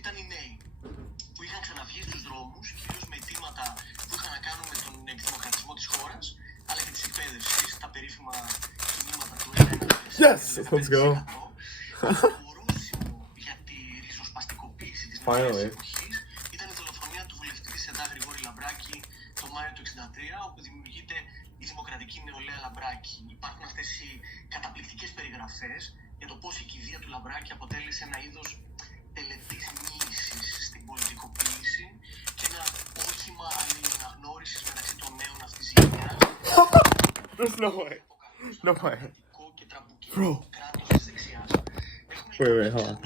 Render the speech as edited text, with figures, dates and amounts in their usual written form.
ήταν οι νέοι που είχαν ξαναβγεί στους δρόμους, κυρίως με αιτήματα που είχαν να κάνουν με τον εκδημοκρατισμό της χώρας, αλλά και της εκπαίδευσης, τα περίφημα κινήματα του 1-1. Yes, let's go. Ορόσημο για τη ριζοσπαστικοποίηση της νέας εποχής ήταν η δολοφονία του βουλευτή της ΕΝΤΑ Γρηγόρη Λαμπράκη το Μάιο του 1963, όπου δημιουργείται η Δημοκρατική Νεολαία Λαμπράκη. Υπάρχουν αυτές οι καταπληκτικές περιγραφές για το πώς η κηδεία του Λαμπράκη αποτέλεσε ένα είδος τελετής μοίησης στην πολιτικοποίηση και ένα όχημα αλληλοαναγνώρισης μεταξύ των νέων αυτής της γενιάς. There's no way. No way. Και τραμπουκικό Bro. κράτος της δεξιάς. Wait, hold on.